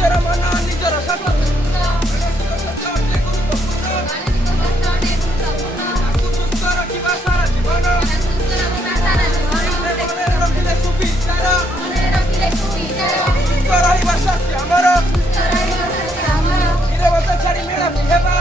ନିଜର ମନ ନିଜର ତାକୁ ସୁସ୍ଥ ରଖିବା ସାରା ଜୀବନ ମନରେ ରଖିଲେ ସୁବିଚାର ସୁସ୍ଥ ରହିବା ସ୍ୱାସ୍ଥ୍ୟ ଆମର ନିରବତା ଛାଡ଼ି ମିଳାପି ହେବା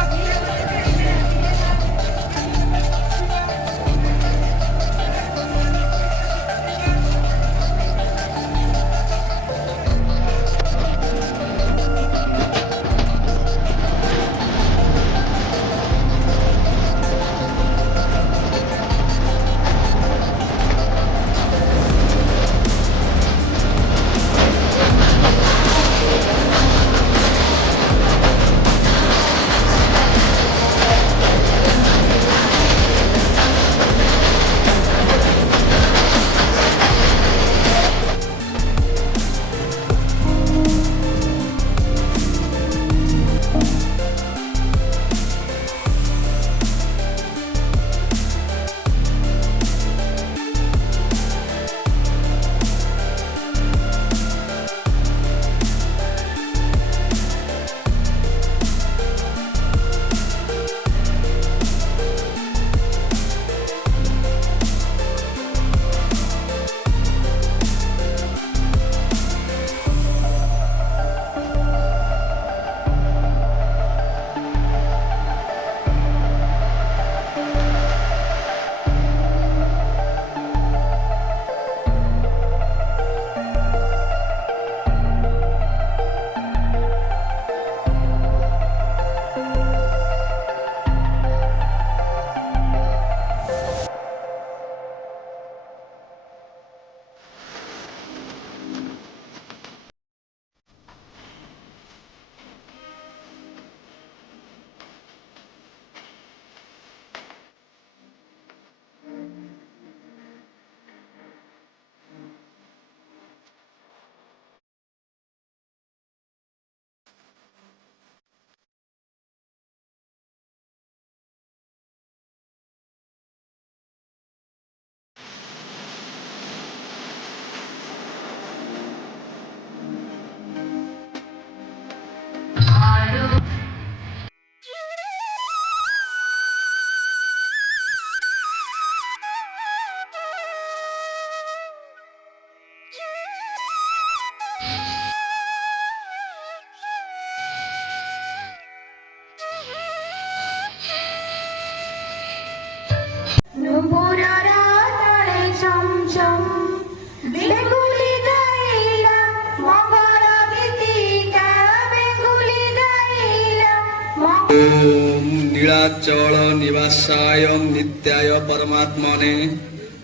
नीलाचल निवासाय नित्याय परमात्मने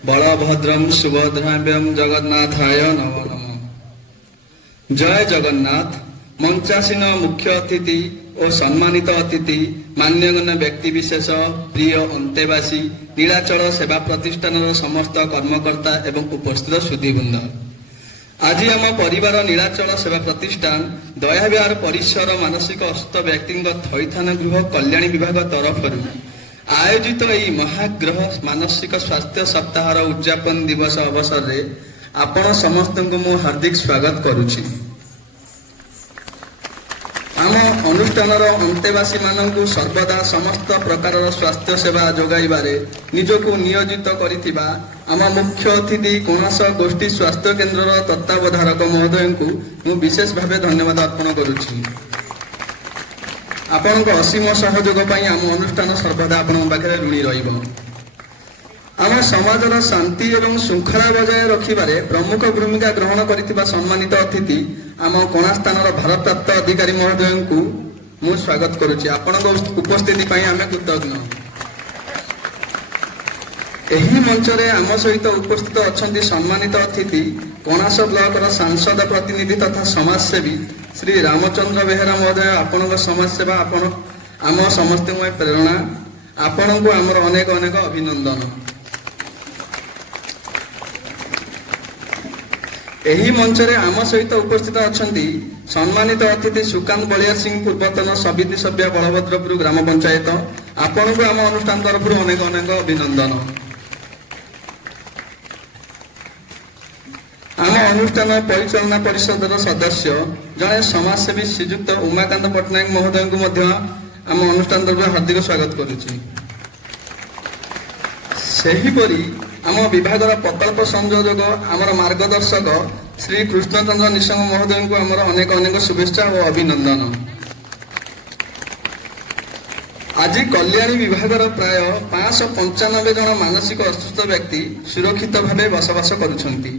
बलभद्रम सुभद्राभ्यम जगन्नाथाय नमो नमः। जय जगन्नाथ। मंचासीन मुख्य अतिथि और सम्मानित अतिथि मान्यगण्य व्यक्ति विशेष प्रिय अंतेवासी नीलाचल सेवा प्रतिष्ठान समस्त कर्मकर्ता एवं उपस्थित सुधीवृंद आज आम परिवार नीलाचल सेवा प्रतिष्ठान दयाविहार परिसर मानसिक अस्त व्यक्ति थैथान गृह कल्याण विभाग तरफ आयोजित यह महाग्रह मानसिक स्वास्थ्य सप्ताह उद्यापन दिवस अवसर में आपण समस्त को हार्दिक स्वागत करुछि। आम अनुष्ठान अंतेवासी मानू सर्वदा समस्त प्रकार स्वास्थ्य सेवा जोगाइबारे निजको नियोजित करिथिबा आम मुख्य अतिथि कोणास गोष्ठी स्वास्थ्य केन्द्र तत्वावधारक महोदय को मु विशेष भावे धन्यवाद अर्पण करुछि। आपणक असीम सहयोग पाई आम अनुष्ठान सर्वदा आपण पाखे ऋणी रहिब। आम समाजर शांति एवं श्रृंखला बजाय रखिबारे प्रमुख भूमिका ग्रहण करिथिबा सम्मानित अतिथि आम कोणास्थान भारप्राप्त अधिकारी महोदय को मु स्वागत करुछि। आपणक उपस्थिति पाई आमे कृतज्ञ। एही मंच रे आम सहित उपस्थित अछंती सम्मानित अतिथि कोणास ब्लॉक सांसद प्रतिनिधि तथा समाजसेवी श्री रामचंद्र बेहेरा महोदय। आपणक समाज सेवा आपण आम समस्त प्रेरणा। आपण को आमर अनेक अनेक अभिनंदन। एही मंच रे आम सहित उपस्थित अछंती सम्मानित अतिथि सुकांत बलिया सिंह पूर्वतन समिति सभ्य बलभद्रपुर ग्राम पंचायत। आपण को आम अनुष्ठान तरफ अनेक अनेक अभिनंदन। ଆମ ଅନୁଷ୍ଠାନ ପରିଚାଳନା ପରିଷଦର ସଦସ୍ୟ ଜଣେ ସମାଜସେବୀ ଶ୍ରୀଯୁକ୍ତ ଉମାକାନ୍ତ ପଟ୍ଟନାୟକ ମହୋଦୟଙ୍କୁ ମଧ୍ୟ ଆମ ଅନୁଷ୍ଠାନ ତରଫରୁ ହାର୍ଦ୍ଦିକ ସ୍ୱାଗତ କରୁଛି। ସେହିପରି ଆମ ବିଭାଗର ପ୍ରକଳ୍ପ ସଂଯୋଜକ ଆମର ମାର୍ଗଦର୍ଶକ ଶ୍ରୀ କୃଷ୍ଣଚନ୍ଦ୍ର ନିଶଙ୍କ ମହୋଦୟଙ୍କୁ ଆମର ଅନେକ ଅନେକ ଶୁଭେଚ୍ଛା ଓ ଅଭିନନ୍ଦନ। ଆଜି କଲ୍ୟାଣୀ ବିଭାଗର ପ୍ରାୟ 595 ଜଣ ମାନସିକ ଅସୁସ୍ଥ ବ୍ୟକ୍ତି ସୁରକ୍ଷିତ ଭାବେ ବସବାସ କରୁଛନ୍ତି।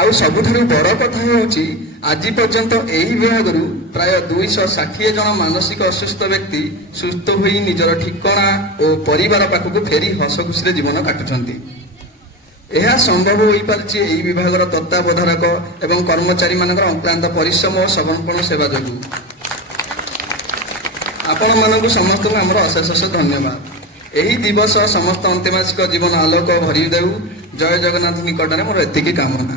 ଆଉ ସବୁଠାରୁ ବଡ଼ କଥା ହେଉଛି ଆଜି ପର୍ଯ୍ୟନ୍ତ ଏହି ବିଭାଗରୁ ପ୍ରାୟ 260 ଜଣ ମାନସିକ ଅସୁସ୍ଥ ବ୍ୟକ୍ତି ସୁସ୍ଥ ହୋଇ ନିଜର ଠିକଣା ଓ ପରିବାର ପାଖକୁ ଫେରି ହସ ଖୁସିରେ ଜୀବନ କାଟୁଛନ୍ତି। ଏହା ସମ୍ଭବ ହୋଇପାରିଛି ଏହି ବିଭାଗର ତତ୍ତ୍ୱାବଧାରକ ଏବଂ କର୍ମଚାରୀମାନଙ୍କର ଅକ୍ଲାନ୍ତ ପରିଶ୍ରମ ଓ ସମର୍ପଣ ସେବା ଯୋଗୁଁ। ଆପଣମାନଙ୍କୁ ସମସ୍ତଙ୍କୁ ଆମର ଅଶେଷ ଅଶେଷ ଧନ୍ୟବାଦ। ଏହି ଦିବସ ସମସ୍ତ ଅନ୍ତେମାସିକ ଜୀବନ ଆଲୋକ ଭରି ଦେଉ। ଜୟ ଜଗନ୍ନାଥ ନିକଟରେ ମୋର ଏତିକି କାମନା।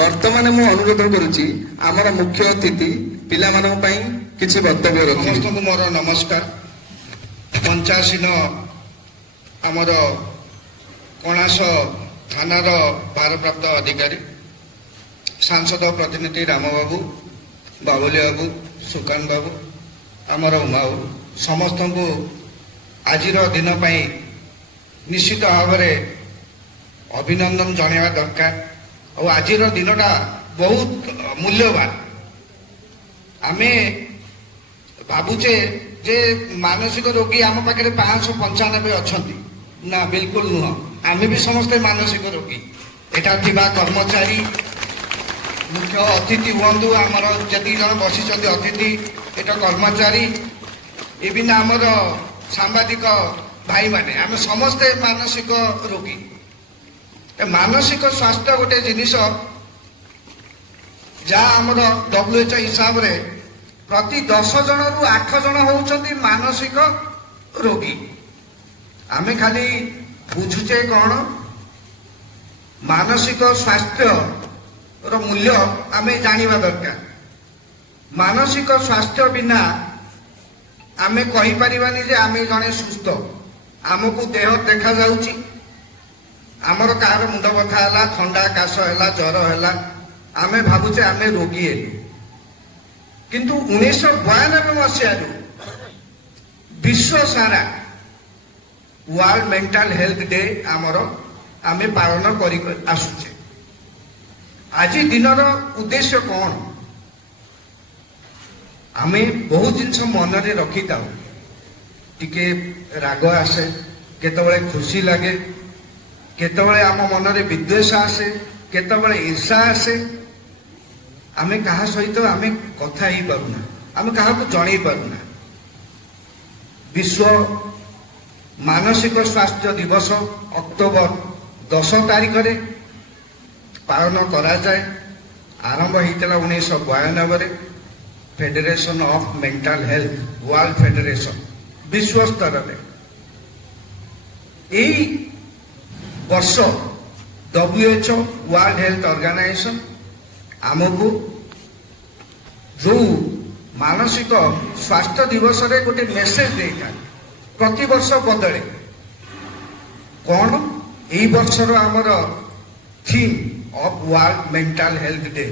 ବର୍ତ୍ତମାନ ମୁଁ ଅନୁରୋଧ କରୁଛି ଆମର ମୁଖ୍ୟ ଅତିଥି ପିଲାମାନଙ୍କ ପାଇଁ କିଛି ବକ୍ତବ୍ୟ ରଖିବେ। ସମସ୍ତଙ୍କୁ ମୋର ନମସ୍କାର। ପଞ୍ଚାଶୀନ ଆମର କଣାସ ଥାନାର ଭାରପ୍ରାପ୍ତ ଅଧିକାରୀ ସାଂସଦ ପ୍ରତିନିଧି ରାମବାବୁ, ବାବୁଲି ବାବୁ, ସୁକାନ୍ତ ବାବୁ, ଆମର ଉମା ବାବୁ, ସମସ୍ତଙ୍କୁ ଆଜିର ଦିନ ପାଇଁ ନିଶ୍ଚିତ ଭାବରେ ଅଭିନନ୍ଦନ ଜଣାଇବା ଦରକାର। ଆଉ ଆଜିର ଦିନଟା ବହୁତ ମୂଲ୍ୟବାନ। ଆମେ ଭାବୁଛେ ଯେ ମାନସିକ ରୋଗୀ ଆମ ପାଖରେ 595 ଅଛନ୍ତି, ନା ବିଲକୁଲ ନୁହଁ। ଆମେ ବି ସମସ୍ତେ ମାନସିକ ରୋଗୀ। ଏଠା ଥିବା କର୍ମଚାରୀ, ମୁଖ୍ୟ ଅତିଥି ହୁଅନ୍ତୁ, ଆମର ଯେତିକି ଜଣ ବସିଛନ୍ତି ଅତିଥି, ଏଟା କର୍ମଚାରୀ, ବିଭିନ୍ନ ଆମର ସାମ୍ବାଦିକ ଭାଇମାନେ, ଆମେ ସମସ୍ତେ ମାନସିକ ରୋଗୀ। ମାନସିକ ସ୍ୱାସ୍ଥ୍ୟ ଗୋଟେ ଜିନିଷ ଯାହା ଆମର WHO ହିସାବରେ ପ୍ରତି 10 ଜଣରୁ 8 ଜଣ ହେଉଛନ୍ତି ମାନସିକ ରୋଗୀ। ଆମେ ଖାଲି ବୁଝୁଛେ କ'ଣ ମାନସିକ ସ୍ୱାସ୍ଥ୍ୟର ମୂଲ୍ୟ ଆମେ ଜାଣିବା ଦରକାର। ମାନସିକ ସ୍ୱାସ୍ଥ୍ୟ ବିନା ଆମେ କହିପାରିବାନି ଯେ ଆମେ ଜଣେ ସୁସ୍ଥ। ଆମକୁ ଦେହ ଦେଖାଯାଉଛି, ଆମର କାହାର ମୁଣ୍ଡ ବଥା ହେଲା, ଥଣ୍ଡା କାଶ ହେଲା, ଜ୍ୱର ହେଲା, ଆମେ ଭାବୁଛେ ଆମେ ରୋଗୀ ହେଲୁ। କିନ୍ତୁ 1992 ମସିହାରୁ ବିଶ୍ୱ ସାରା ୱାର୍ଲଡ ମେଣ୍ଟାଲ ହେଲ୍ଥ ଡେ ଆମର ଆମେ ପାଳନ କରି ଆସୁଛେ। ଆଜି ଦିନର ଉଦ୍ଦେଶ୍ୟ କ'ଣ? ଆମେ ବହୁତ ଜିନିଷ ମନରେ ରଖିଥାଉ। ଟିକେ ରାଗ ଆସେ, କେତେବେଳେ ଖୁସି ଲାଗେ, କେତେବେଳେ ଆମ ମନରେ ବିଦ୍ୱେଷ ଆସେ, କେତେବେଳେ ଈର୍ଷା ଆସେ। ଆମେ କାହା ସହିତ ଆମେ କଥା ହେଇପାରୁନା, ଆମେ କାହାକୁ ଜଣେଇ ପାରୁନା। ବିଶ୍ୱ ମାନସିକ ସ୍ୱାସ୍ଥ୍ୟ ଦିବସ ଅକ୍ଟୋବର 10 ତାରିଖରେ ପାଳନ କରାଯାଏ। ଆରମ୍ଭ ହେଇଥିଲା 1992ରେ federation of mental health, world federation ବିଶ୍ୱ ସ୍ତରରେ। ଏହି ବର୍ଷ WHO ୱାର୍ଲଡ ହେଲ୍ଥ ଅର୍ଗାନାଇଜେସନ ଆମକୁ ଯେଉଁ ମାନସିକ ସ୍ୱାସ୍ଥ୍ୟ ଦିବସରେ ଗୋଟେ ମେସେଜ ଦେଇଥାଏ, ପ୍ରତିବର୍ଷ ବଦଳେ। କ'ଣ? ଏହି ବର୍ଷର ଆମର theme of world mental health day.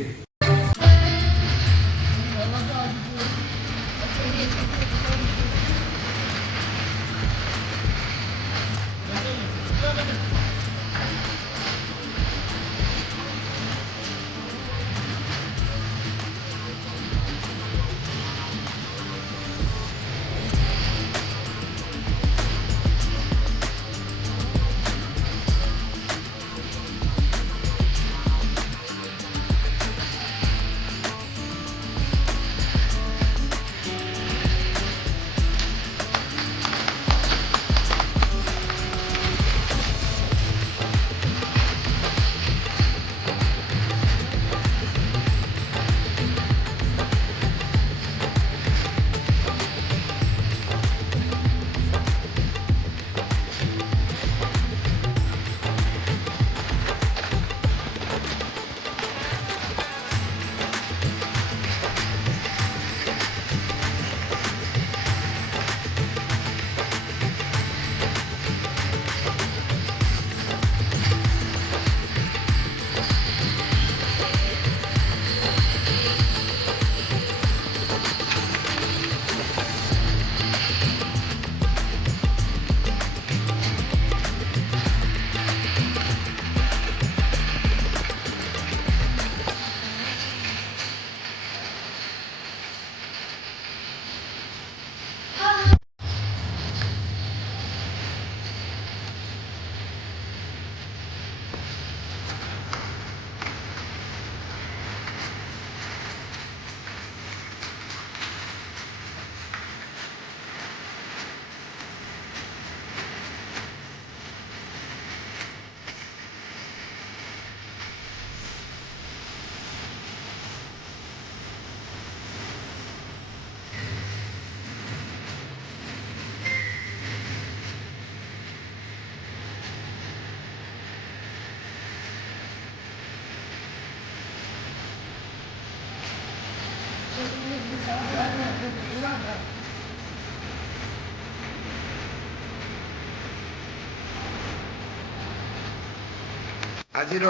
ଆଜିର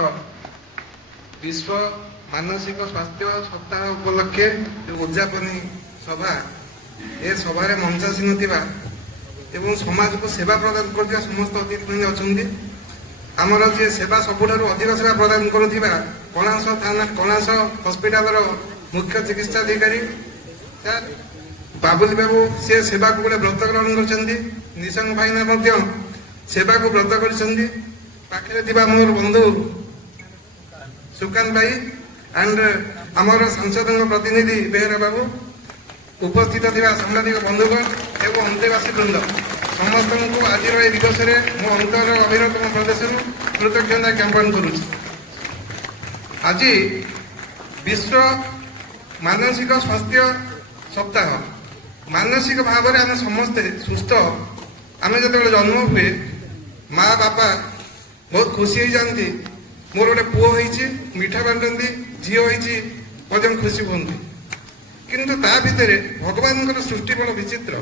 ବିଶ୍ୱ ମାନସିକ ସ୍ୱାସ୍ଥ୍ୟ ସପ୍ତାହ ଉପଲକ୍ଷେ ଯେଉଁ ଉଦ୍ଯାପନୀ ସଭା, ଏ ସଭାରେ ମଞ୍ଚାସୀନ ଥିବା ଏବଂ ସମାଜକୁ ସେବା ପ୍ରଦାନ କରୁଥିବା ସମସ୍ତ ଅତିଥିମାନେ ଅଛନ୍ତି। ଆମର ଯିଏ ସେବା ସବୁଠାରୁ ଅଧିକ ସେବା ପ୍ରଦାନ କରୁଥିବା କଣାସ ଥାନା କଣାସ ହସ୍ପିଟାଲର ମୁଖ୍ୟ ଚିକିତ୍ସାଧିକାରୀ ସାର୍ ବାବୁଲି ବାବୁ, ସେ ସେବାକୁ ଗୋଟେ ବ୍ରତ ଗ୍ରହଣ କରିଛନ୍ତି। ନିଶଙ୍କ ଭାଇନା ମଧ୍ୟ ସେବାକୁ ବ୍ରତ କରିଛନ୍ତି। ପାଖରେ ଥିବା ମୋର ବନ୍ଧୁ ସୁକାନ୍ତ ଭାଇ ଆଣ୍ଡ ଆମର ସାଂସଦଙ୍କ ପ୍ରତିନିଧି ବେହେରା ବାବୁ, ଉପସ୍ଥିତ ଥିବା ସାମ୍ବାଦିକ ବନ୍ଧୁଗଣ ଏବଂ ଅନ୍ତେବାସୀ ବୃନ୍ଦ, ସମସ୍ତଙ୍କୁ ଆଜିର ଏହି ଦିବସରେ ମୁଁ ଅନ୍ତର ଅଭିନତମ ପ୍ରଦେଶରୁ କୃତଜ୍ଞତା ଜ୍ଞାପନ କରୁଛି। ଆଜି ବିଶ୍ୱ ମାନସିକ ସ୍ୱାସ୍ଥ୍ୟ ସପ୍ତାହ। ମାନସିକ ଭାବରେ ଆମେ ସମସ୍ତେ ସୁସ୍ଥ। ଆମେ ଯେତେବେଳେ ଜନ୍ମ ହୁଏ ମା ବାପା ବହୁତ ଖୁସି ହେଇଯାଆନ୍ତି, ମୋର ଗୋଟେ ପୁଅ ହେଇଛି, ମିଠା ବାଣ୍ଟନ୍ତି, ଝିଅ ହେଇଛି ମଧ୍ୟ ଖୁସି ହୁଅନ୍ତି। କିନ୍ତୁ ତା ଭିତରେ ଭଗବାନଙ୍କର ସୃଷ୍ଟି ବଡ଼ ବିଚିତ୍ର।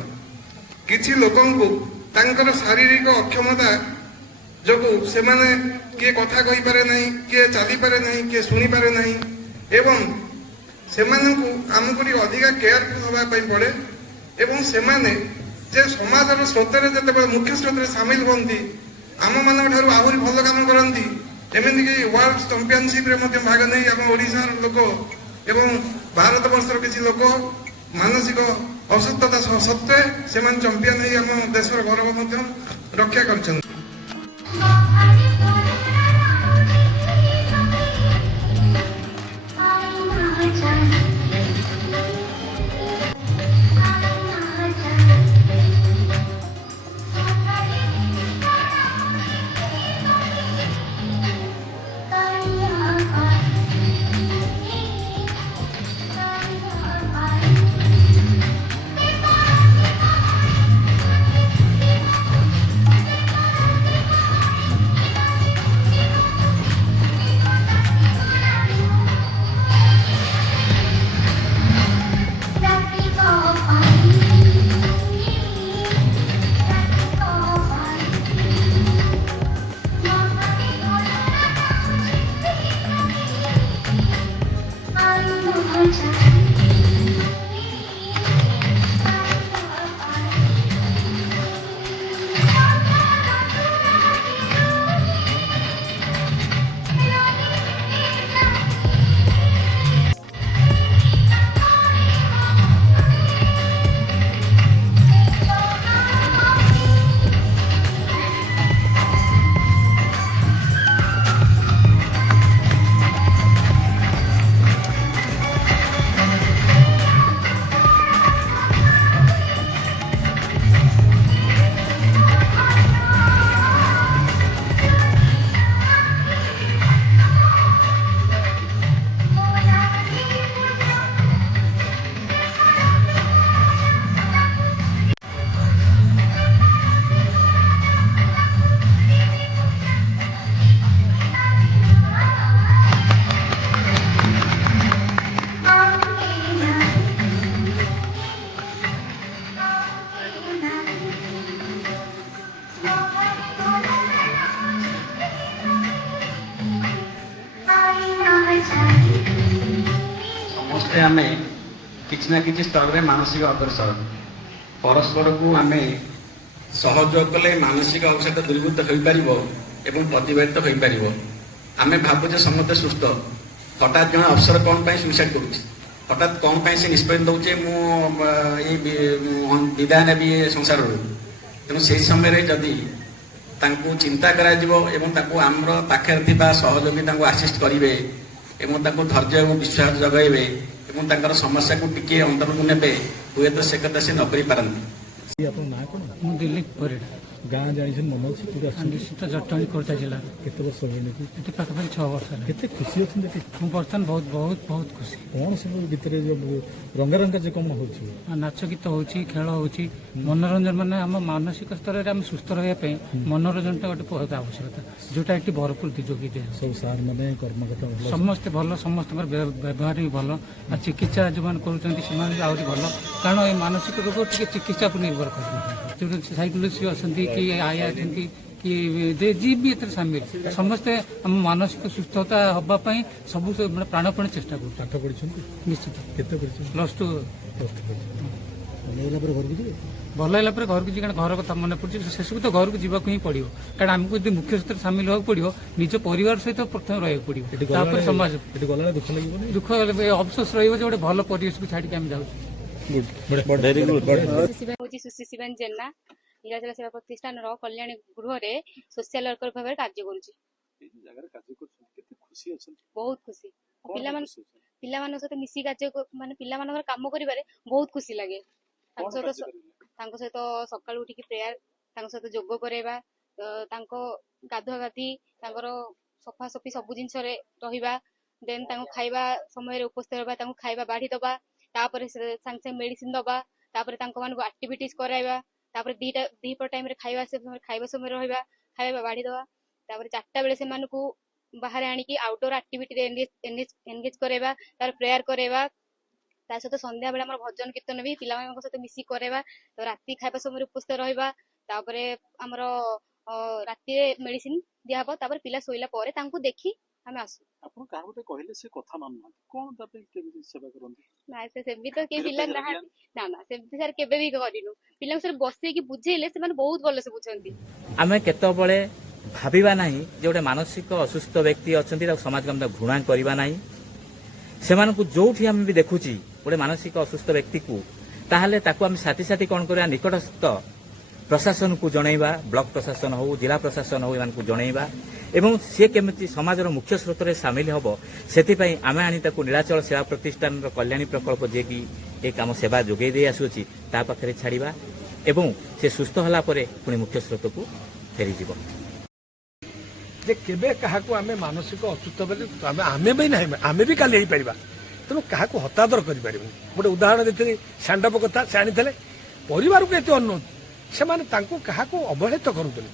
କିଛି ଲୋକଙ୍କୁ ତାଙ୍କର ଶାରୀରିକ ଅକ୍ଷମତା ଯୋଗୁଁ ସେମାନେ କିଏ କଥା କହିପାରେ ନାହିଁ, କିଏ ଚାଲିପାରେ ନାହିଁ, କିଏ ଶୁଣିପାରେ ନାହିଁ ଏବଂ ସେମାନଙ୍କୁ ଆମକୁ ଟିକେ ଅଧିକା କେୟାରଫୁଲ ହେବା ପାଇଁ ପଡ଼େ ଏବଂ ସେମାନେ ଯେ ସମାଜର ସ୍ରୋତରେ ଯେତେବେଳେ ମୁଖ୍ୟ ସ୍ରୋତରେ ସାମିଲ ହୁଅନ୍ତି, ଆମମାନଙ୍କ ଠାରୁ ଆହୁରି ଭଲ କାମ କରନ୍ତି। ଏମିତିକି ୱାର୍ଲଡ ଚାମ୍ପିଅନସିପରେ ମଧ୍ୟ ଭାଗ ନେଇ ଆମ ଓଡ଼ିଶାର ଲୋକ ଏବଂ ଭାରତ ବର୍ଷର କିଛି ଲୋକ ମାନସିକ ଅସୁସ୍ଥତା ସତ୍ତ୍ୱେ ସେମାନେ ଚାମ୍ପିଅନ ହେଇ ଆମ ଦେଶର ଗୌରବ ମଧ୍ୟ ରକ୍ଷା କରିଛନ୍ତି। ସମସ୍ତେ ଆମେ କିଛି ନା କିଛି ସ୍ତରରେ ମାନସିକ ଅଗ୍ରସର। ପରସ୍ପରକୁ ଆମେ ସହଯୋଗ କଲେ ମାନସିକ ଅବସାଦ ଦୂରୀଭୂତ ହୋଇପାରିବ ଏବଂ ପ୍ରତିବାଦିତ ହୋଇପାରିବ। ଆମେ ଭାବୁ ଯେ ସମସ୍ତେ ସୁସ୍ଥ, ହଠାତ୍ ଜଣେ ଅଫସର କ'ଣ ପାଇଁ ସୁଇସାଇଡ୍ କରୁଛି, ହଠାତ୍ କ'ଣ ପାଇଁ ସେ ନିଷ୍ପତ୍ତି ଦେଉଛି ମୁଁ ଏଇ ବିଦାୟ ନେବି ଏ ସଂସାରରୁ। ତେଣୁ ସେହି ସମୟରେ ଯଦି ତାଙ୍କୁ ଚିନ୍ତା କରାଯିବ ଏବଂ ତାକୁ ଆମର ପାଖରେ ଥିବା ସହଯୋଗୀ ତାଙ୍କୁ ଆସିଷ୍ଟ କରିବେ ଏବଂ ତାଙ୍କୁ ଧୈର୍ଯ୍ୟ ଏବଂ ବିଶ୍ୱାସ ଯୋଗାଇବେ ଏବଂ ତାଙ୍କର ସମସ୍ୟାକୁ ଟିକେ ଅନ୍ତରକୁ ନେବେ, ହୁଏତ ସେ କଥା ସେ ନ କରିପାରନ୍ତି। ମୁଁ ଦିଲ୍ଲୀପ ପରିଡ଼ା। ଗାଁ ଜାଣିଛନ୍ତି ମନେ ଅଛି କୋଉଠି ଆସୁଛନ୍ତି ନିଶ୍ଚିତ ଜଟଣୀ ଖୋର୍ଦ୍ଧା ଜିଲ୍ଲାର କେତେ ବର୍ଷ ହେଲାଣି ଏଠି? ଏଠି ପାଖାପାଖି 6 ବର୍ଷ ହେଲା। କେତେ ଖୁସି ଅଛନ୍ତି ଏଠି? ମୁଁ ବର୍ତ୍ତମାନ ବହୁତ ବହୁତ ବହୁତ ଖୁସି। କଣ ସବୁ ଭିତରେ ଯୋଉ ରଙ୍ଗାରଙ୍ଗା ଯେ କମ ହଉଛି? ନାଚ ଗୀତ ହଉଛି, ଖେଳ ହଉଛି, ମନୋରଞ୍ଜନ ମାନେ ଆମ ମାନସିକ ସ୍ତରରେ ଆମେ ସୁସ୍ଥ ରହିବା ପାଇଁ ମନୋରଞ୍ଜନଟା ଗୋଟେ ବହୁତ ଆବଶ୍ୟକତା, ଯୋଉଟା ଏଠି ଭରପୁର ଯୋଗେଇ ଦିଆଯାଉଛି। ସବୁ ସାର୍ ମାନେ କର୍ମକର୍ତ୍ତା ଭଲ ଅଛନ୍ତି? ସମସ୍ତେ ଭଲ, ସମସ୍ତଙ୍କର ବ୍ୟବହାର ବି ଭଲ, ଆଉ ଚିକିତ୍ସା ଯେଉଁମାନେ କରୁଛନ୍ତି ସେମାନେ ବି ଆହୁରି ଭଲ, କାରଣ ଏ ମାନସିକ ରୋଗ ଟିକେ ଚିକିତ୍ସା ଉପରେ ନିର୍ଭର କରେ। ଯୋଉଟା ସାଇକୋଲୋଜିଷ୍ଟ ଅଛନ୍ତି କି ଆୟା ଅଛନ୍ତି କି ଯିଏ ବି ଏଥିରେ ସାମିଲ, ସମସ୍ତେ ଆମ ମାନସିକ ସୁସ୍ଥତା ହେବା ପାଇଁ ସବୁ ମାନେ ପ୍ରାଣପଣେ ଚେଷ୍ଟା କରୁଛୁ। ପାଠ ପଢିଛନ୍ତି? ନିଶ୍ଚିତ। କେତେ ପଢିଛନ୍ତି? +2। ଭଲ ହେଲା ପରେ ଘରକୁ ଯିବେ? ଭଲ ହେଲା ପରେ ଘରକୁ ଯିବି, କାରଣ ଘର କଥା ମନେ ପଡୁଛି, ଶେଷକୁ ତ ଘରକୁ ଯିବାକୁ ହିଁ ପଡିବ, କାରଣ ଆମକୁ ଯଦି ମୁଖ୍ୟ ସ୍ରୋତରେ ସାମିଲ ହେବାକୁ ପଡିବ, ନିଜ ପରିବାର ସହିତ ପ୍ରଥମେ ରହିବାକୁ ପଡିବ, ତାପରେ ସମାଜ। ଏଠି ଗଲାବେଳେ ଦୁଃଖ ଲାଗିବନି? ଦୁଃଖ ଅଫସୋସ ରହିବ ଯେ ଗୋଟେ ଭଲ ପରିବେଶକୁ ଛାଡିକି ଆମେ ଯାଉଛୁ। Very good. ହଉଛି ସୁଶ୍ରୀ ଶିବାନୀ ଜେନା, ନୀଳାଚଳ ସେବା ପ୍ରତିଷ୍ଠାନର କଲ୍ୟାଣୀ ଗୃହରେ ସୋସିଆଲ ୱାର୍କର ଭାବରେ କାର୍ଯ୍ୟ କରୁଛି। ବହୁତ ଖୁସି। ପିଲାମାନଙ୍କ ସହିତ ମିଶି କାର୍ଯ୍ୟ ମାନେ ପିଲାମାନଙ୍କର କାମ କରିବାରେ ବହୁତ ଖୁସି ଲାଗେ। ତାଙ୍କ ସହିତ ସକାଳୁ ଉଠିକି ପ୍ରେୟାର, ତାଙ୍କ ସହିତ ଯୋଗ କରେଇବା, ତାଙ୍କ ଗାଧୁଆ ଗାଧି, ତାଙ୍କର ସଫାସଫି ସବୁ ଜିନିଷରେ ରହିବା, ଦେନ୍ ତାଙ୍କୁ ଖାଇବା ସମୟରେ ଉପସ୍ଥିତ ରହିବା, ତାଙ୍କୁ ଖାଇବା ବାଢି ଦବା, ତାପରେ ସାଙ୍ଗେ ସାଙ୍ଗେ ମେଡିସିନ ଦବା, ତାପରେ ତାଙ୍କ ମାନଙ୍କୁ ଆକ୍ଟିଭିଟିଜ କରାଇବା, ତାପରେ ଦିପହର ଟାଇମରେ ଖାଇବା ସମୟରେ ରହିବା, ଖାଇବା ବାଢି ଦବା, ତାପରେ 4ଟା ବେଳେ ସେମାନଙ୍କୁ ବାହାରେ ଆଣିକି ଆଉଟଡୋର ଆକ୍ଟିଭିଟିରେ ଏନଗେଜ କରାଇବା, ତାପରେ ପ୍ରେୟାର କରାଇବା, ତା ସହିତ ସନ୍ଧ୍ୟା ବେଳେ ଆମର ଭଜନ କୀର୍ତ୍ତନ ବି ପିଲାମାନଙ୍କ ସହିତ ମିଶିକି କରାଇବା, ତ ରାତି ଖାଇବା ସମୟରେ ଉପସ୍ଥିତ ରହିବା, ତାପରେ ଆମର ରାତିରେ ମେଡିସିନ ଦିଆହବ, ତାପରେ ପିଲା ଶୋଇଲା ପରେ ତାଙ୍କୁ ଦେଖି ଆମେ ଆସୁ। ଆପଣ କାହା ଗୋଟେ କହିଲେ ସେ କଥା ମାନୁନାହାନ୍ତି, କଣ ତା ପାଇଁ କେମିତି ସେବା କରନ୍ତି? ନାଇଁ ସେମିତି ତ କେହି ପିଲା ନାହାନ୍ତି, ନା ସେମିତି ସାର୍ କେବେ ବି କରିନୁ। ପିଲାଙ୍କୁ ସାର୍ ବସେଇକି ବୁଝେଇଲେ ସେମାନେ ବହୁତ ଭଲସେ ବୁଝନ୍ତି। ଆମେ କେତେବେଳେ ଭାବିବା ନାହିଁ ଯେ ଗୋଟେ ମାନସିକ ଅସୁସ୍ଥ ବ୍ୟକ୍ତି ଅଛନ୍ତି, ତାକୁ ସମାଜକୁ ଆମେ ଘୃଣା କରିବା ନାହିଁ। ସେମାନଙ୍କୁ ଯୋଉଠି ଆମେ ବି ଦେଖୁଛି ଗୋଟେ ମାନସିକ ଅସୁସ୍ଥ ବ୍ୟକ୍ତିକୁ, ତାହେଲେ ତାକୁ ଆମେ ସାଥି ସାଥି କଣ କରିବା, ନିକଟସ୍ଥ ପ୍ରଶାସନକୁ ଜଣେଇବା, ବ୍ଲକ ପ୍ରଶାସନ ହଉ, ଜିଲ୍ଲା ପ୍ରଶାସନ ହଉ, ଏମାନଙ୍କୁ ଜଣେଇବା ଏବଂ ସେ କେମିତି ସମାଜର ମୁଖ୍ୟ ସ୍ରୋତରେ ସାମିଲ ହେବ, ସେଥିପାଇଁ ଆମେ ଆଣି ତାକୁ ନୀଳାଚଳ ସେବା ପ୍ରତିଷ୍ଠାନର କଲ୍ୟାଣୀ ପ୍ରକଳ୍ପ ଯିଏକି ଏ କାମ ସେବା ଯୋଗାଇ ଦେଇ ଆସୁଅଛି ତା ପାଖରେ ଛାଡ଼ିବା ଏବଂ ସେ ସୁସ୍ଥ ହେଲା ପରେ ପୁଣି ମୁଖ୍ୟ ସ୍ରୋତକୁ ଫେରିଯିବ। ଯେ କେବେ କାହାକୁ ଆମେ ମାନସିକ ଅସୁସ୍ଥ ବୋଲି ଆମେ ବି ନାହିଁ, ଆମେ ବି କାଲି ହେଇପାରିବା, ତେଣୁ କାହାକୁ ହତାଦର କରିପାରିବୁନି। ଗୋଟେ ଉଦାହରଣ ଦେଇଥିଲି, ସାଣ୍ଡପ କଥା ସେ ଆଣିଥିଲେ, ପରିବାରକୁ ଏତେ ଅନୁରୋଧ, ସେମାନେ ତାଙ୍କୁ କାହାକୁ ଅବହେଳିତ କରନ୍ତୁନି।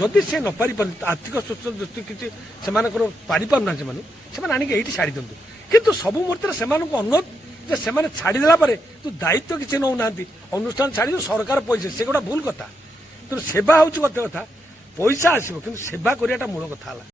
ଯଦି ସେ ନ ପାରିପାରନ୍ତି, ଆର୍ଥିକ ଦୃଷ୍ଟି କିଛି ସେମାନଙ୍କର ପାରିପାରୁନାହାନ୍ତି, ସେମାନେ ଆଣିକି ଏଇଠି ଛାଡ଼ି ଦିଅନ୍ତୁ। କିନ୍ତୁ ସବୁ ମୁହୂର୍ତ୍ତରେ ସେମାନଙ୍କୁ ଅନୁରୋଧ ଯେ ସେମାନେ ଛାଡ଼ିଦେଲା ପରେ ତୁ ଦାୟିତ୍ୱ କିଛି ନେଉନାହାନ୍ତି, ଅନୁଷ୍ଠାନ ଛାଡ଼ିଦେଉ, ସରକାର ପଇସା, ସେ ଗୋଟେ ଭୁଲ କଥା। ତେଣୁ ସେବା ହେଉଛି ଗୋଟେ କଥା, ପଇସା ଆସିବ କିନ୍ତୁ ସେବା କରିବାଟା ମୂଳ କଥା ହେଲା।